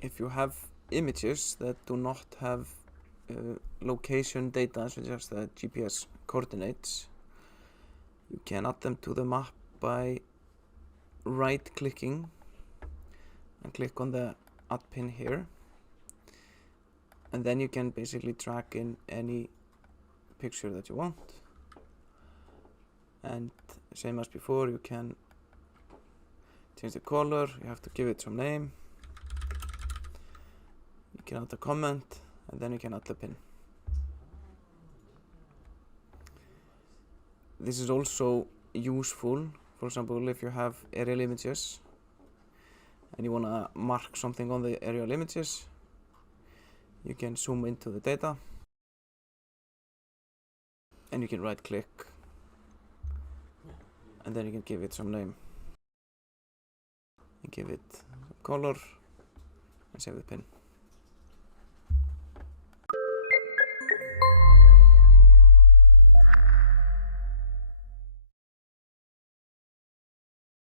if you have images that do not have location data, such as the GPS coordinates, you can add them to the map by right clicking and click on the add pin here, and then you can basically drag in any picture that you want. And same as before, you can change the color, you have to give it some name, you can add a comment, and then you can add the pin. This is also useful, for example, if you have aerial images and you want to mark something on the aerial images, you can zoom into the data and you can right click and then you can give it some name and give it some color and save the pin.